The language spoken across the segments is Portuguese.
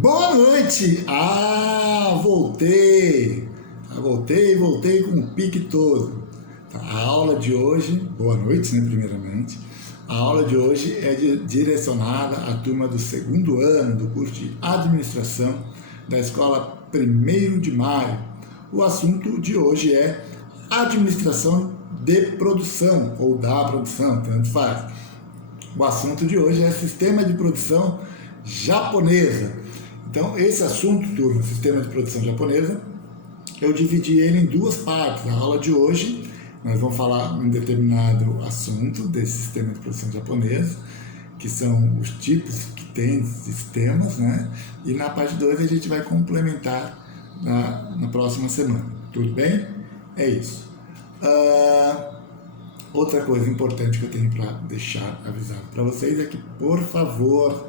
Boa noite! Voltei! Voltei com o pique todo. A aula de hoje, boa noite, né, primeiramente. A aula de hoje é direcionada à turma do segundo ano do curso de Administração da Escola 1º de Maio. O assunto de hoje é Administração de Produção, ou da produção, tanto faz. O assunto de hoje é Sistema de Produção Japonesa. Então, esse assunto, turma, Sistema de Produção Japonesa, eu dividi ele em duas partes. Na aula de hoje, nós vamos falar um determinado assunto desse Sistema de Produção Japonesa, que são os tipos que tem de sistemas, né? E na parte 2 a gente vai complementar na próxima semana. Tudo bem? É isso. Outra coisa importante que eu tenho para deixar avisado para vocês é que, por favor,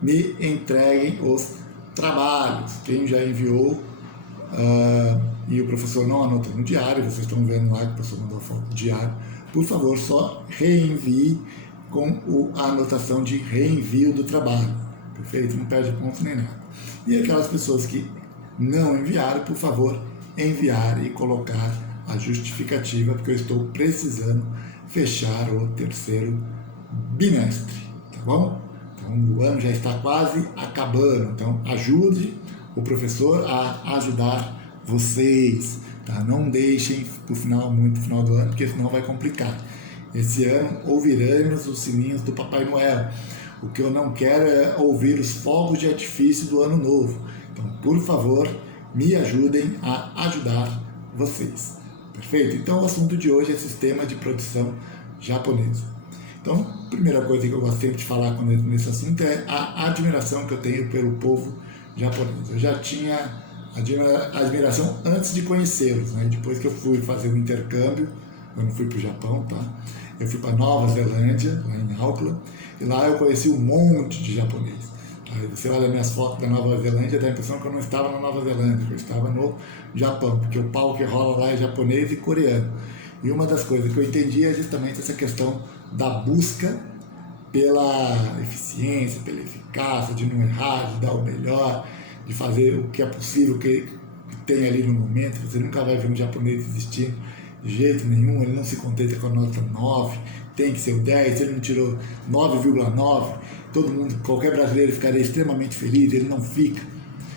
me entreguem os trabalhos. Quem já enviou e o professor não anotou no diário, vocês estão vendo lá que o professor mandou a foto do diário, por favor, só reenvie com a anotação de reenvio do trabalho, perfeito? Não perde ponto nem nada. E aquelas pessoas que não enviaram, por favor, enviar e colocar a justificativa, porque eu estou precisando fechar o terceiro bimestre, tá bom? Então, o ano já está quase acabando, então ajude o professor a ajudar vocês, tá? Não deixem para o final do ano, porque senão vai complicar. Esse ano ouviremos os sininhos do Papai Noel. O que eu não quero é ouvir os fogos de artifício do ano novo. Então, por favor, me ajudem a ajudar vocês. Perfeito? Então, o assunto de hoje é Sistema de Produção Japonesa. Então, a primeira coisa que eu gosto sempre de falar quando entro nesse assunto é a admiração que eu tenho pelo povo japonês. Eu já tinha admiração antes de conhecê-los, né? Depois que eu fui fazer um intercâmbio, eu não fui para o Japão, tá? Eu fui para Nova Zelândia, lá em Auckland, e lá eu conheci um monte de japonês. Tá? Você olha minhas fotos da Nova Zelândia, dá a impressão que eu não estava na Nova Zelândia, que eu estava no Japão, porque o pau que rola lá é japonês e coreano. E uma das coisas que eu entendi é justamente essa questão da busca pela eficiência, pela eficácia, de não errar, de dar o melhor, de fazer o que é possível, o que tem ali no momento. Você nunca vai ver um japonês desistindo de jeito nenhum, ele não se contenta com a nota 9, tem que ser o 10, ele não tirou 9,9, todo mundo, qualquer brasileiro ficaria extremamente feliz, ele não fica.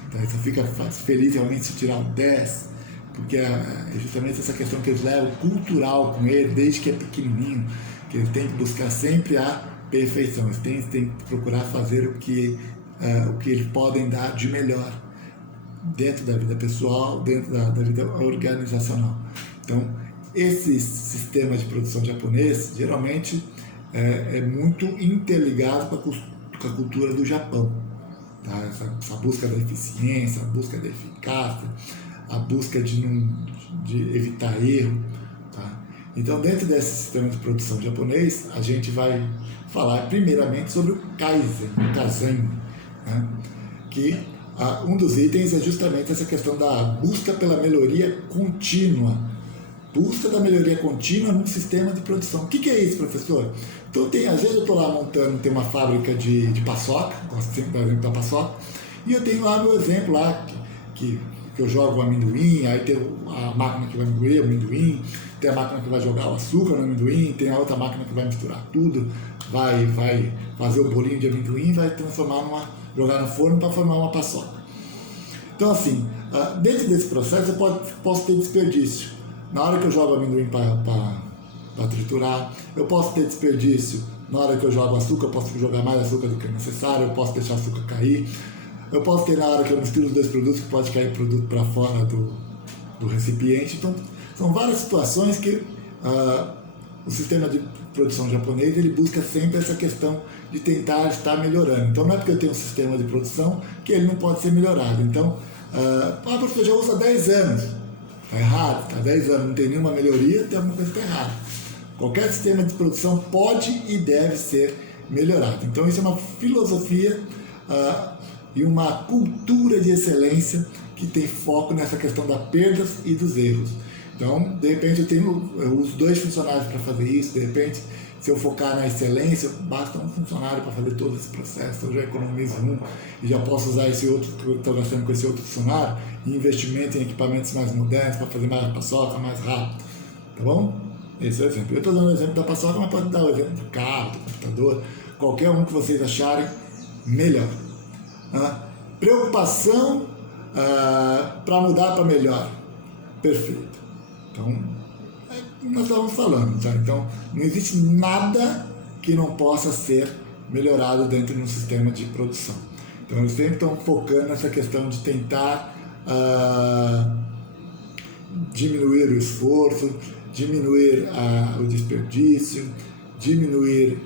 Então, ele só fica feliz realmente se tirar o 10, porque é justamente essa questão que eles levam cultural com ele, desde que é pequenininho, que ele tem que buscar sempre a perfeição, eles têm que procurar fazer o que eles podem dar de melhor dentro da vida pessoal, dentro da vida organizacional. Então, esse sistema de produção japonês, geralmente, é muito interligado com a cultura do Japão. Tá? Essa busca da eficiência, a busca da eficácia, a busca de evitar erro. Tá? Então, dentro desse sistema de produção japonês, a gente vai falar primeiramente sobre o Kaizen, né? Que um dos itens é justamente essa questão da busca pela melhoria contínua. Busca da melhoria contínua num sistema de produção. O que é isso, professor? Então, às vezes eu estou lá montando, tem uma fábrica de paçoca, gosto sempre do exemplo da paçoca, e eu tenho lá meu exemplo lá, que eu jogo o amendoim, aí tem a máquina que vai moer o amendoim, tem a máquina que vai jogar o açúcar no amendoim, tem a outra máquina que vai misturar tudo, vai fazer o bolinho de amendoim, vai jogar no forno para formar uma paçoca. Então, assim, dentro desse processo eu posso ter desperdício. Na hora que eu jogo amendoim para triturar, eu posso ter desperdício. Na hora que eu jogo açúcar, eu posso jogar mais açúcar do que é necessário, eu posso deixar o açúcar cair. Eu posso ter na hora que eu misturo os dois produtos, que pode cair produto para fora do recipiente. Então, são várias situações que o sistema de produção japonês ele busca sempre essa questão de tentar estar melhorando. Então, não é porque eu tenho um sistema de produção que ele não pode ser melhorado. Então, professor, já usa 10 anos. Está errado, está 10 anos, não tem nenhuma melhoria, tem alguma coisa que está errada. Qualquer sistema de produção pode e deve ser melhorado. Então, isso é uma filosofia e uma cultura de excelência que tem foco nessa questão das perdas e dos erros. Então, de repente, eu uso 2 funcionários para fazer isso, de repente Se eu focar na excelência, basta um funcionário para fazer todo esse processo, então eu já economizo um e já posso usar esse outro que eu estou gastando com esse outro funcionário em investimento em equipamentos mais modernos para fazer mais paçoca, mais rápido, tá bom? Esse é o exemplo. Eu estou dando o exemplo da paçoca, mas pode dar o exemplo do carro, do computador, qualquer um que vocês acharem melhor. Preocupação para mudar para melhor. Perfeito. Então, nós estávamos falando, tá? Então, não existe nada que não possa ser melhorado dentro de um sistema de produção. Então, eles sempre estão focando nessa questão de tentar diminuir o esforço, diminuir o desperdício, diminuir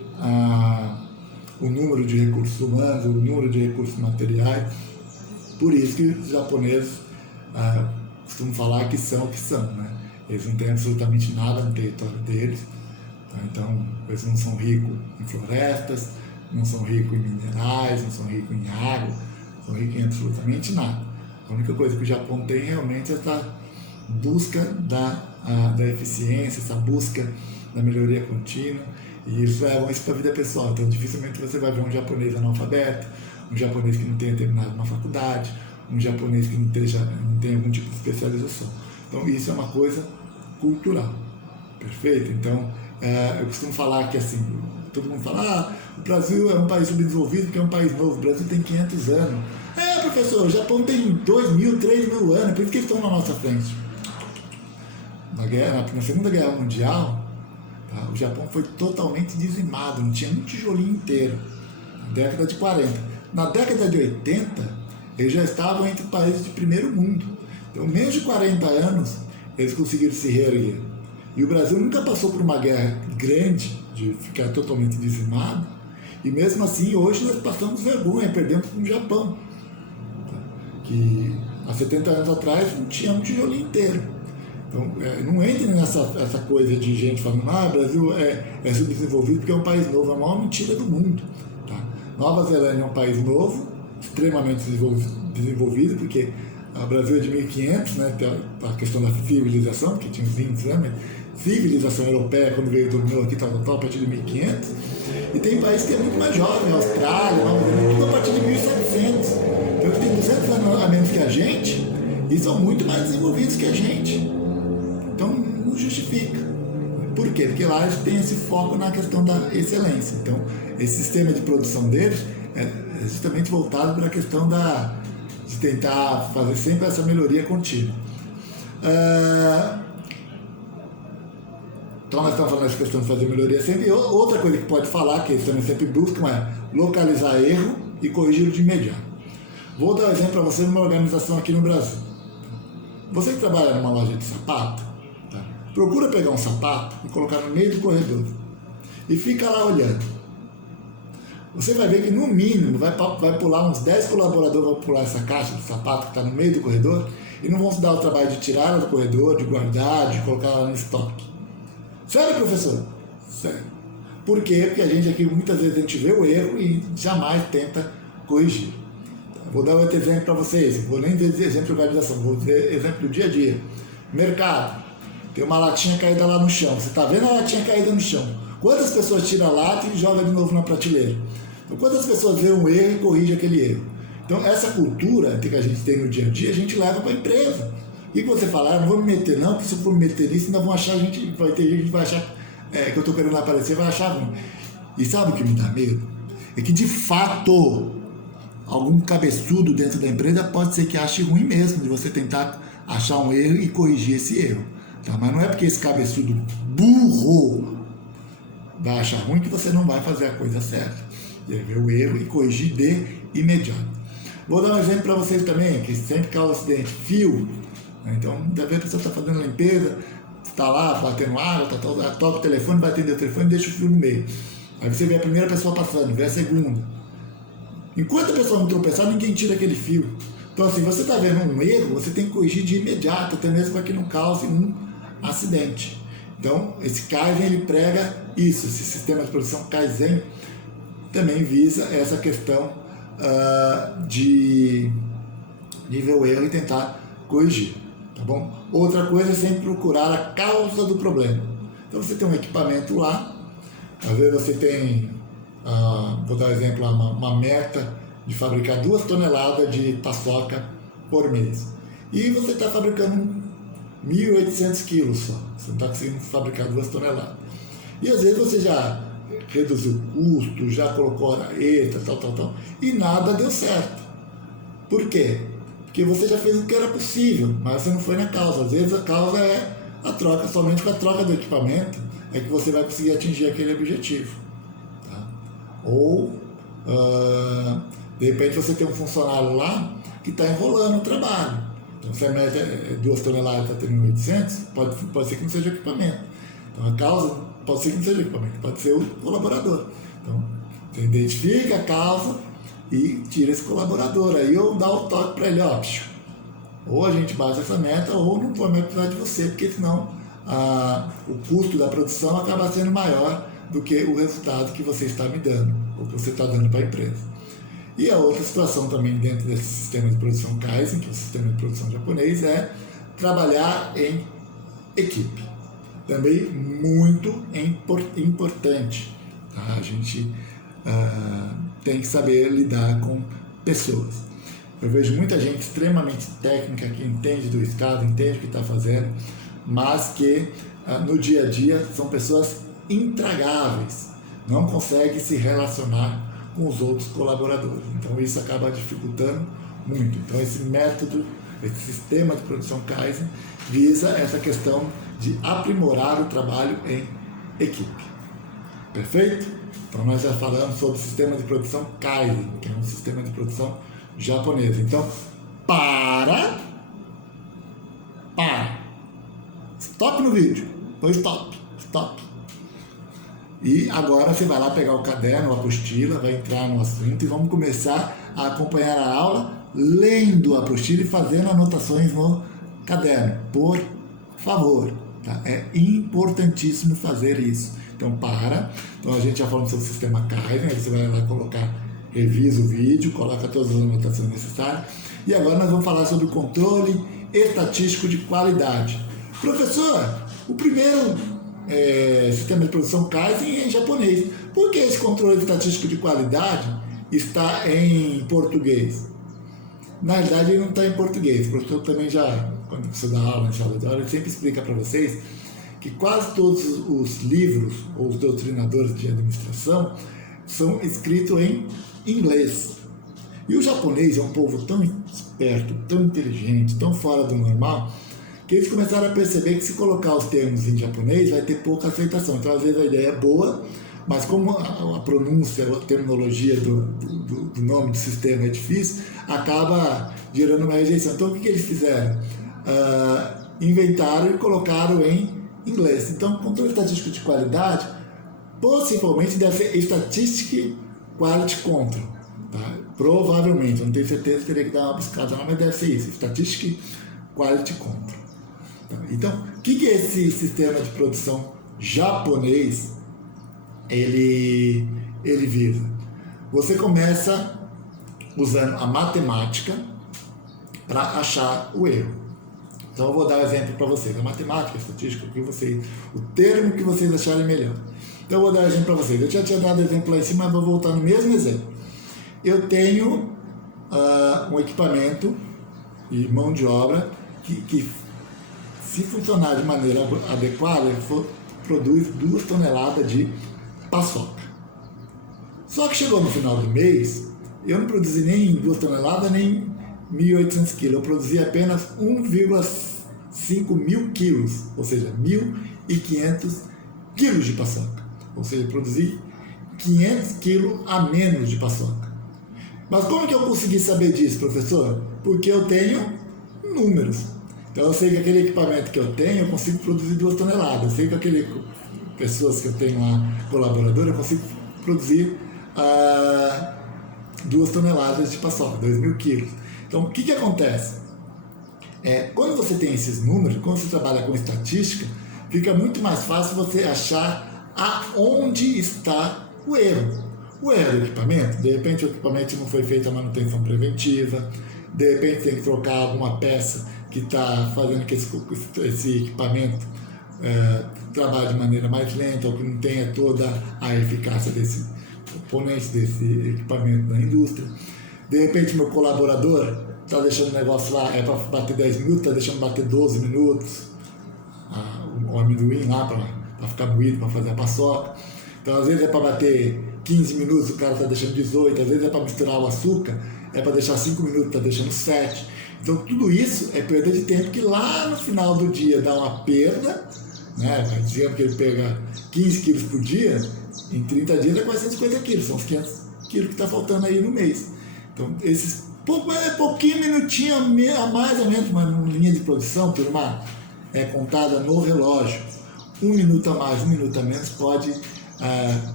o número de recursos humanos, o número de recursos materiais. Por isso que os japoneses costumam falar que são o que são, né? Eles não têm absolutamente nada no território deles, tá? Então eles não são ricos em florestas, não são ricos em minerais, não são ricos em água, não são ricos em absolutamente nada. A única coisa que o Japão tem realmente é essa busca da eficiência, essa busca da melhoria contínua, e eles levam isso para a vida pessoal. Então dificilmente você vai ver um japonês analfabeto, um japonês que não tenha terminado uma faculdade, um japonês que não tenha algum tipo de especialização. Então isso é uma coisa cultural, perfeito? Então eu costumo falar que assim, todo mundo fala, o Brasil é um país subdesenvolvido porque é um país novo, o Brasil tem 500 anos. Professor, o Japão tem 2.000, 3.000 anos, por isso que eles estão na nossa frente. Na Segunda Guerra Mundial, tá, o Japão foi totalmente dizimado, não tinha um tijolinho inteiro, na década de 40. Na década de 80, eles já estavam entre países de primeiro mundo. Então, menos de 40 anos, eles conseguiram se reerguer. E o Brasil nunca passou por uma guerra grande, de ficar totalmente dizimado, e mesmo assim, hoje nós passamos vergonha, perdemos com o Japão, tá? Que há 70 anos atrás não tinha um tijolinho inteiro. Então, não entre nessa coisa de gente falando, o Brasil é subdesenvolvido porque é um país novo, é a maior mentira do mundo, tá? Nova Zelândia é um país novo, extremamente desenvolvido, porque o Brasil é de 1500, né, a questão da civilização, que tinha uns 20 anos, civilização europeia, quando veio dominou aqui, a partir de 1500, e tem países que é muito mais jovem, Austrália, Nova Zelândia, tudo a partir de 1700. Então eles têm 200 anos a menos que a gente, e são muito mais desenvolvidos que a gente. Então não justifica. Por quê? Porque lá eles têm esse foco na questão da excelência. Então esse sistema de produção deles é justamente voltado para a questão de tentar fazer sempre essa melhoria contínua. Então nós estamos falando dessa questão de fazer melhoria sempre. E outra coisa que pode falar, que eles também sempre buscam, é localizar erro e corrigi-lo de imediato. Vou dar um exemplo para você numa organização aqui no Brasil. Você que trabalha numa loja de sapato, tá? Procura pegar um sapato e colocar no meio do corredor e fica lá olhando. Você vai ver que no mínimo vai pular uns 10 colaboradores, vão pular essa caixa de sapato que está no meio do corredor e não vão se dar o trabalho de tirar ela do corredor, de guardar, de colocar ela no estoque. Sério, professor? Sério. Por quê? Porque a gente aqui, muitas vezes, a gente vê o erro e jamais tenta corrigir. Vou dar outro exemplo para vocês. Vou nem dizer exemplo de organização, vou dizer exemplo do dia a dia. Mercado. Tem uma latinha caída lá no chão. Você está vendo a latinha caída no chão? Quantas pessoas tiram a lata e jogam de novo na prateleira? Então, quantas pessoas veem um erro e corrigem aquele erro? Então, essa cultura que a gente tem no dia a dia, a gente leva para a empresa. E você fala, não vou me meter não, porque se eu for me meter nisso, ainda vão achar, vai ter gente que vai achar que eu estou querendo aparecer, vai achar ruim. E sabe o que me dá medo? É que, de fato, algum cabeçudo dentro da empresa pode ser que ache ruim mesmo, de você tentar achar um erro e corrigir esse erro. Tá? Mas não é porque esse cabeçudo burro vai achar ruim que você não vai fazer a coisa certa. Deve ver o erro e corrigir de imediato. Vou dar um exemplo para vocês também, que sempre causa acidente. Fio. Então, muitas vezes a pessoa está fazendo limpeza, está lá batendo água, toca o telefone, vai atender o telefone e deixa o fio no meio. Aí você vê a primeira pessoa passando, vê a segunda. Enquanto a pessoa não tropeçar, ninguém tira aquele fio. Então, assim, você está vendo um erro, você tem que corrigir de imediato, até mesmo para que não cause um acidente. Então, esse Kaizen, ele prega isso, esse sistema de produção Kaizen também visa essa questão de ver o erro e tentar corrigir, tá bom? Outra coisa é sempre procurar a causa do problema. Então, você tem um equipamento lá, Às vezes você tem, vou dar um exemplo, uma meta de fabricar 2 toneladas de paçoca por mês. E você está fabricando 1.800 quilos só. Você não está conseguindo fabricar 2 toneladas. E às vezes você já reduziu o custo, já colocou hora extra, tal, e nada deu certo. Por quê? Porque você já fez o que era possível, mas você não foi na causa. Às vezes a causa é a troca, somente com a troca do equipamento é que você vai conseguir atingir aquele objetivo. Tá? Ou, de repente, você tem um funcionário lá que está enrolando o trabalho. Então, se a meta é 2 toneladas e está tendo 1.800, pode ser que não seja o equipamento. Então, a causa pode ser que não seja o equipamento, pode ser o colaborador. Então, você identifica a causa e tira esse colaborador. Aí eu dá o toque para ele, ou a gente bate essa meta, ou não foi mais precisar de você, porque senão o custo da produção acaba sendo maior do que o resultado que você está me dando, ou que você está dando para a empresa. E a outra situação também dentro desse sistema de produção Kaizen, que é o sistema de produção japonês, é trabalhar em equipe. Também muito importante. Tá? A gente tem que saber lidar com pessoas. Eu vejo muita gente extremamente técnica que entende do estado, entende o que está fazendo, mas que no dia a dia são pessoas intragáveis, não conseguem se relacionar com os outros colaboradores. Então isso acaba dificultando muito. Então esse método, esse sistema de produção Kaizen visa essa questão de aprimorar o trabalho em equipe. Perfeito? Então nós já falamos sobre o sistema de produção Kaizen, que é um sistema de produção japonês. Então, para. Stop no vídeo. Foi stop. E agora você vai lá pegar o caderno, a apostila, vai entrar no assunto e vamos começar a acompanhar a aula lendo a apostila e fazendo anotações no caderno. Por favor. Tá? É importantíssimo fazer isso. Então, Então, a gente já falou sobre o sistema Kaizen, aí você vai lá colocar, revisa o vídeo, coloca todas as anotações necessárias. E agora nós vamos falar sobre o controle estatístico de qualidade. Professor, o primeiro sistema de produção Kaizen é em japonês. Por que esse controle estatístico de qualidade está em português? Na realidade, ele não está em português. O professor também já, quando você dá aula na sala de aula, ele sempre explica para vocês que quase todos os livros ou os doutrinadores de administração são escritos em inglês. E o japonês é um povo tão esperto, tão inteligente, tão fora do normal, que eles começaram a perceber que se colocar os termos em japonês vai ter pouca aceitação. Então, às vezes, a ideia é boa, mas como a pronúncia, a terminologia do nome do sistema é difícil, acaba gerando uma rejeição. Então, o que eles fizeram? Inventaram e colocaram em inglês. Então, controle estatístico de qualidade possivelmente deve ser Statistic Quality Control. Tá? Provavelmente, não tenho certeza, teria que dar uma buscada lá, mas deve ser isso, Statistic Quality Control. Tá? Então, o que é esse sistema de produção japonês? Ele visa. Você começa usando a matemática para achar o erro. Então eu vou dar um exemplo para vocês. A matemática, a estatística, o termo que vocês acharem melhor. Então eu vou dar um exemplo para vocês. Eu já tinha dado exemplo lá em cima, mas vou voltar no mesmo exemplo. Eu tenho um equipamento e mão de obra que se funcionar de maneira adequada, produz 2 toneladas de paçoca. Só que chegou no final do mês, eu não produzi nem 2 toneladas, nem 1.800 quilos. Eu produzi apenas 1,5 mil quilos, ou seja, 1.500 quilos de paçoca. Ou seja, produzi 500 quilos a menos de paçoca. Mas como que eu consegui saber disso, professor? Porque eu tenho números. Então eu sei que aquele equipamento que eu tenho, eu consigo produzir 2 toneladas. Eu sei que aquele pessoas que eu tenho lá, colaborador, eu consigo produzir 2 toneladas de paçoca, 2.000 quilos. Então, o que acontece? Quando você tem esses números, quando você trabalha com estatística, fica muito mais fácil você achar aonde está o erro. O erro do equipamento, de repente o equipamento não foi feita a manutenção preventiva, de repente tem que trocar alguma peça que está fazendo que esse equipamento trabalhe de maneira mais lenta ou que não tenha toda a eficácia desse componente, desse equipamento na indústria. De repente, meu colaborador está deixando o negócio lá, é para bater 10 minutos, está deixando bater 12 minutos, o amendoim lá para ficar moído, para fazer a paçoca. Então, às vezes é para bater 15 minutos, o cara está deixando 18, às vezes é para misturar o açúcar, é para deixar 5 minutos, está deixando 7. Então, tudo isso é perda de tempo que lá no final do dia dá uma perda, né? Dizendo que ele pega 15 quilos por dia, em 30 dias é 450 quilos, são os 500 quilos que está faltando aí no mês. Então, esses pouquinho minutinho a mais ou menos, uma linha de produção, turma, é contada no relógio. 1 minuto a mais, 1 minuto a menos pode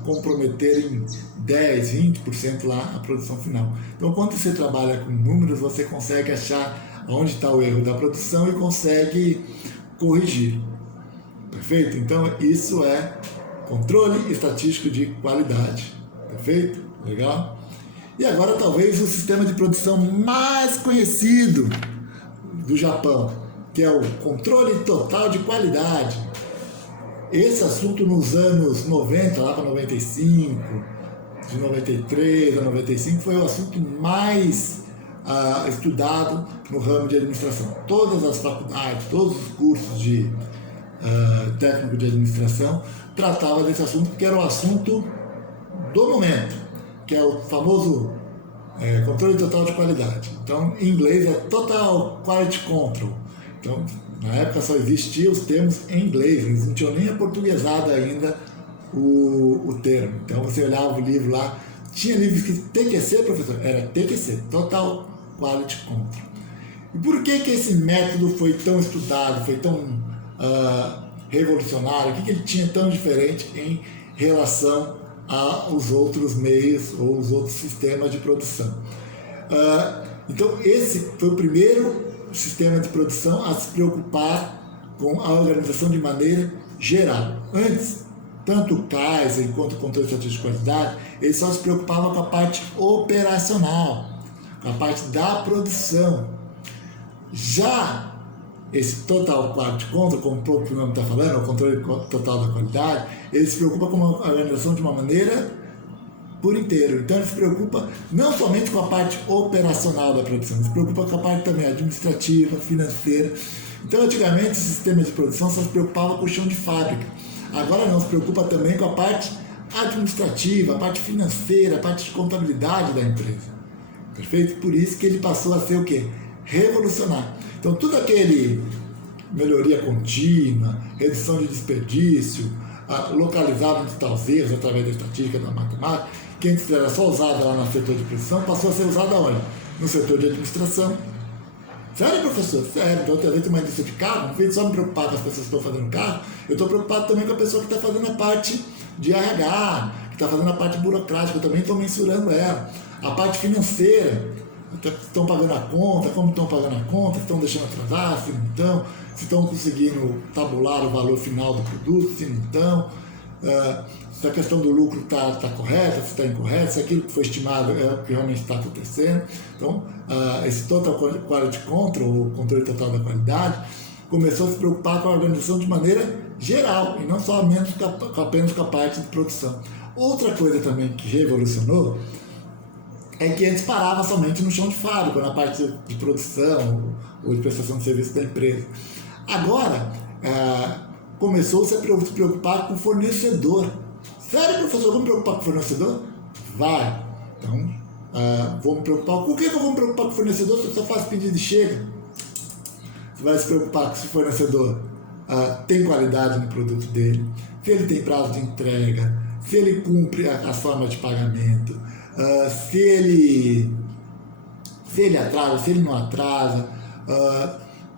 comprometer em 10, 20% lá a produção final. Então, quando você trabalha com números, você consegue achar onde está o erro da produção e consegue corrigir. Perfeito? Então, isso é controle estatístico de qualidade. Perfeito? Legal? E agora, talvez, o sistema de produção mais conhecido do Japão, que é o controle total de qualidade. Esse assunto nos anos 90, lá para 95, de 93 a 95, foi o assunto mais estudado no ramo de administração. Todas as faculdades, todos os cursos de técnico de administração tratavam desse assunto, porque era o assunto do momento, que é o famoso controle total de qualidade. Então, em inglês é Total Quality Control. Então, na época só existiam os termos em inglês, eles não tinham nem aportuguesado ainda o termo. Então você olhava o livro lá, tinha livros que TQC, professor? Era TQC, Total Quality Control. E por que esse método foi tão estudado, foi tão revolucionário? O que ele tinha tão diferente em relação aos outros meios ou os outros sistemas de produção? Então esse foi o primeiro sistema de produção a se preocupar com a organização de maneira geral. Antes, tanto o Kaizen quanto o controle estatístico de qualidade, eles só se preocupavam com a parte operacional, com a parte da produção. Já esse Total Quality Control, como o próprio nome está falando, o controle total da qualidade, ele se preocupa com a organização de uma maneira por inteiro. Então ele se preocupa não somente com a parte operacional da produção, ele se preocupa com a parte também administrativa, financeira. Então antigamente o sistema de produção só se preocupava com o chão de fábrica. Agora não, se preocupa também com a parte administrativa, a parte financeira, a parte de contabilidade da empresa. Perfeito? Por isso que ele passou a ser o quê? Revolucionário. Então tudo aquele melhoria contínua, redução de desperdício, localizado onde estão os erros através da estatística, da matemática, que antes era só usada lá no setor de produção, passou a ser usada onde? No setor de administração. Sério, professor? Sério. Então, eu tenho uma indústria de carro, não vem só me preocupar com as pessoas que estão fazendo carro, eu estou preocupado também com a pessoa que está fazendo a parte de RH, que está fazendo a parte burocrática, eu também estou mensurando ela. A parte financeira, estão pagando a conta, como estão pagando a conta, se estão deixando atrasar, se não estão, se estão conseguindo tabular o valor final do produto, se não estão, se a questão do lucro está correta, se está incorreta, se aquilo que foi estimado é o que realmente está acontecendo. Então, esse Total Quality Control, o controle total da qualidade, começou a se preocupar com a organização de maneira geral, e não somente apenas com a parte de produção. Outra coisa também que revolucionou é que antes parava somente no chão de fábrica, na parte de produção ou de prestação de serviço da empresa. Agora, começou-se a se preocupar com o fornecedor. Sério, professor, vamos me preocupar com o fornecedor? Vai. Então, vou me preocupar. Por que eu vou me preocupar com o fornecedor se eu só faço pedido e chega? Você vai se preocupar se o fornecedor tem qualidade no produto dele, se ele tem prazo de entrega, se ele cumpre as formas de pagamento, se ele atrasa, se ele não atrasa,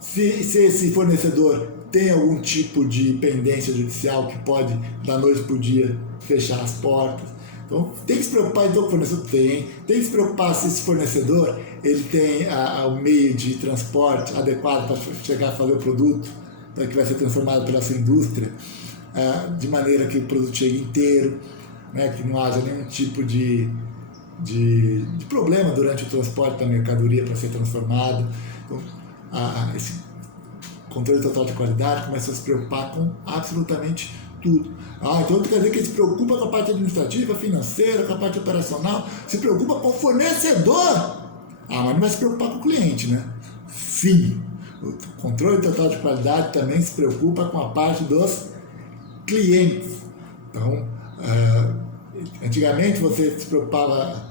se esse fornecedor tem algum tipo de pendência judicial que pode, da noite para o dia, fechar as portas. Então, tem que se preocupar então com o fornecedor. Tem que se preocupar se esse fornecedor ele tem o meio de transporte adequado para chegar a fazer o produto que vai ser transformado pela sua indústria, de maneira que o produto chegue inteiro, né, que não haja nenhum tipo de problema durante o transporte da mercadoria para ser transformado. Então, controle total de qualidade começou a se preocupar com absolutamente tudo. Então quer dizer que ele se preocupa com a parte administrativa, financeira, com a parte operacional, se preocupa com o fornecedor. Mas não vai se preocupar com o cliente, né? Sim, o controle total de qualidade também se preocupa com a parte dos clientes. Então, antigamente você se preocupava,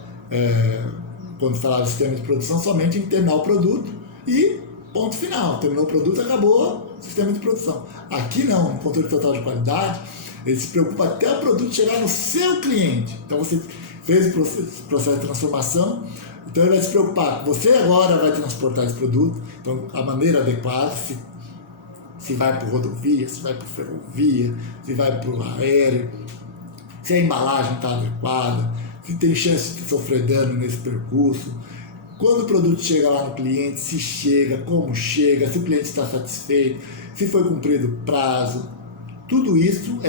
quando falava de sistema de produção, somente em terminar o produto e ponto final. Terminou o produto, acabou o sistema de produção. Aqui não, no controle total de qualidade, ele se preocupa até o produto chegar no seu cliente. Então você fez o processo de transformação, então ele vai se preocupar, você agora vai transportar esse produto, então a maneira adequada, se vai por rodovia, se vai por ferrovia, se vai por aéreo, se a embalagem está adequada, se tem chance de sofrer dano nesse percurso, quando o produto chega lá no cliente, se chega, como chega, se o cliente está satisfeito, se foi cumprido o prazo, tudo isso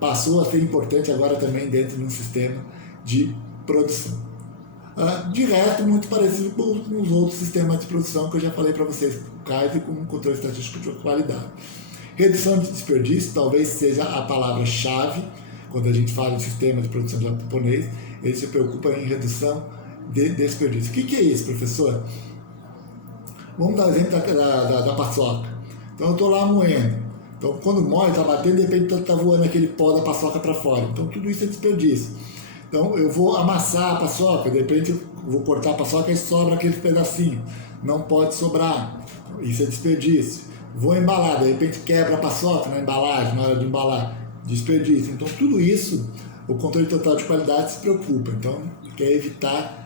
passou a ser importante agora também dentro de um sistema de produção. De resto, muito parecido com os outros sistemas de produção que eu já falei para vocês, com o CAIS e com o controle estatístico de qualidade. Redução de desperdício talvez seja a palavra-chave quando a gente fala de sistema de produção japonês. Ele se preocupa em redução de desperdício. O que é isso, professor? Vamos dar o exemplo da paçoca. Então eu estou lá moendo. Então quando moe, está batendo, de repente está voando aquele pó da paçoca para fora. Então tudo isso é desperdício. Então eu vou amassar a paçoca, de repente eu vou cortar a paçoca e sobra aquele pedacinho. Não pode sobrar, isso é desperdício. Vou embalar, de repente quebra a paçoca na embalagem, na hora de embalar, desperdício. Então tudo isso, o controle total de qualidade se preocupa. Então quer evitar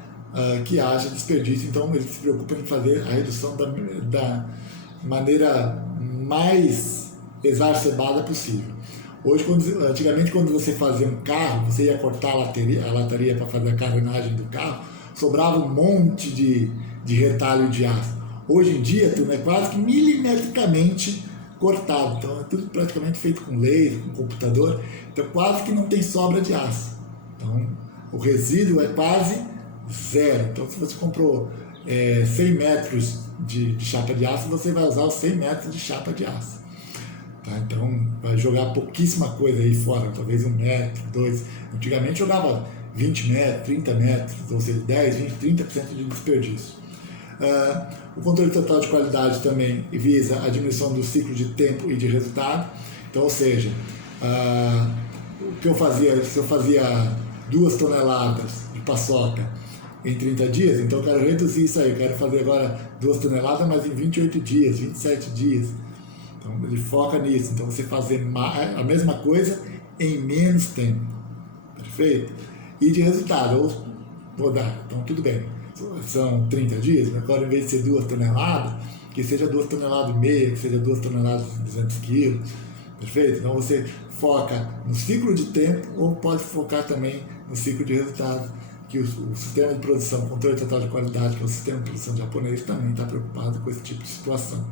que haja desperdício, então ele se preocupa em fazer a redução da maneira mais exacerbada possível. Hoje, antigamente, quando você fazia um carro, você ia cortar a lataria para fazer a carenagem do carro, sobrava um monte de retalho de aço. Hoje em dia, tudo é quase que milimetricamente cortado. Então, é tudo praticamente feito com laser, com computador. Então, quase que não tem sobra de aço. Então, o resíduo é quase zero. Então, se você comprou 100 metros de chapa de aço, você vai usar os 100 metros de chapa de aço. Então vai jogar pouquíssima coisa aí fora, talvez 1 metro, 2. Antigamente jogava 20 metros, 30 metros, ou seja, 10, 20, 30% de desperdício. O controle total de qualidade também visa a diminuição do ciclo de tempo e de resultado. Então, ou seja, o que eu fazia, se eu fazia 2 toneladas de paçoca em 30 dias, então eu quero reduzir isso aí, eu quero fazer agora 2 toneladas, mas em 28 dias, 27 dias. Então ele foca nisso, então você fazer a mesma coisa em menos tempo, perfeito? E de resultado, vou dar, então tudo bem, são 30 dias, mas agora em vez de ser 2 toneladas, que seja 2,5 toneladas, que seja 2 toneladas e 200 quilos, perfeito? Então você foca no ciclo de tempo ou pode focar também no ciclo de resultado, que o sistema de produção, controle total de qualidade, que é o sistema de produção japonês, também está preocupado com esse tipo de situação.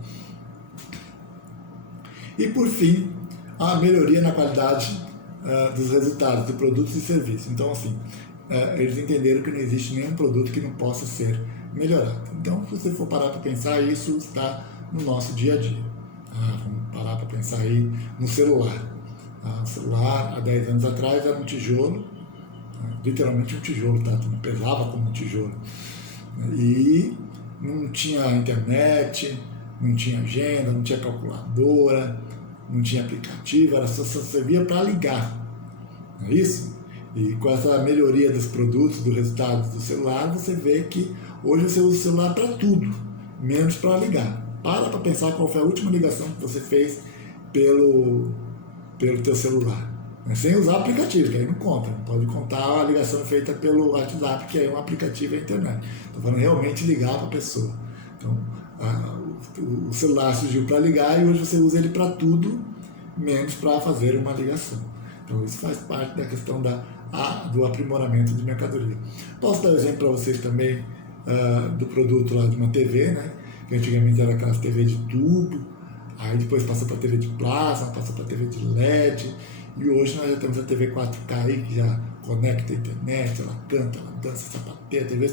E, por fim, a melhoria na qualidade dos resultados, de produtos e serviços. Então, assim, eles entenderam que não existe nenhum produto que não possa ser melhorado. Então, se você for parar para pensar, isso está no nosso dia a dia. Vamos parar para pensar aí no celular. O celular, há 10 anos atrás, era um tijolo, literalmente um tijolo, tá? Pesava como um tijolo. E não tinha internet, não tinha agenda, não tinha calculadora, não tinha aplicativo, era só servia para ligar, não é isso? E com essa melhoria dos produtos, dos resultados do celular, você vê que hoje você usa o celular para tudo, menos para ligar. Para pensar qual foi a última ligação que você fez pelo teu celular. Sem usar aplicativo, que aí não conta. Pode contar a ligação feita pelo WhatsApp, que é um aplicativo da internet. Estou falando realmente ligar para a pessoa. Então, o celular surgiu para ligar e hoje você usa ele para tudo, menos para fazer uma ligação. Então isso faz parte da questão do aprimoramento de mercadoria. Posso dar um exemplo para vocês também do produto lá de uma TV, né? Que antigamente era aquelas TV de tubo, aí depois passou para TV de plasma, passou para TV de LED, e hoje nós já temos a TV 4K aí, que já conecta a internet, ela canta, ela dança, sapateia, a TV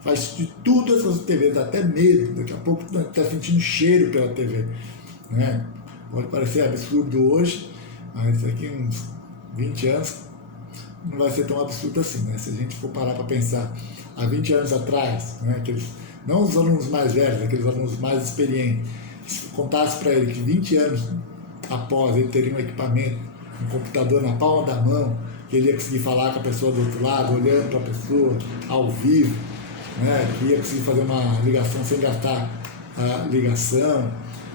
faz de tudo essas TVs, dá até medo, daqui a pouco está sentindo cheiro pela TV. né? Pode parecer absurdo hoje, mas daqui uns 20 anos não vai ser tão absurdo assim, né? Se a gente for parar para pensar há 20 anos atrás, né, não os alunos mais velhos, aqueles alunos mais experientes, se contasse para ele que 20 anos após ele teria um equipamento, um computador na palma da mão, que ele ia conseguir falar com a pessoa do outro lado, olhando para a pessoa, ao vivo, né, que ia conseguir fazer uma ligação sem gastar a ligação,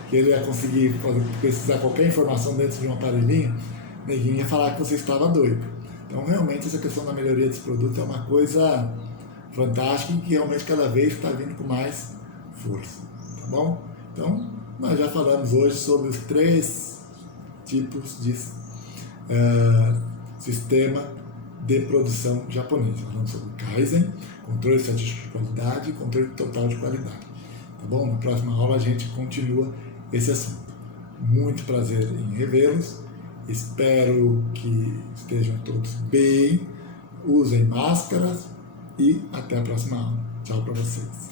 que ele ia conseguir pesquisar qualquer informação dentro de um aparelhinho, ninguém ia falar que você estava doido. Então, realmente, essa questão da melhoria desse produto é uma coisa fantástica e que realmente cada vez está vindo com mais força, tá bom? Então, nós já falamos hoje sobre os 3 tipos de sistema de produção japonês. Falamos sobre Kaizen, controle estatístico de qualidade e controle total de qualidade. Tá bom? Na próxima aula a gente continua esse assunto. Muito prazer em revê-los. Espero que estejam todos bem. Usem máscaras e até a próxima aula. Tchau para vocês.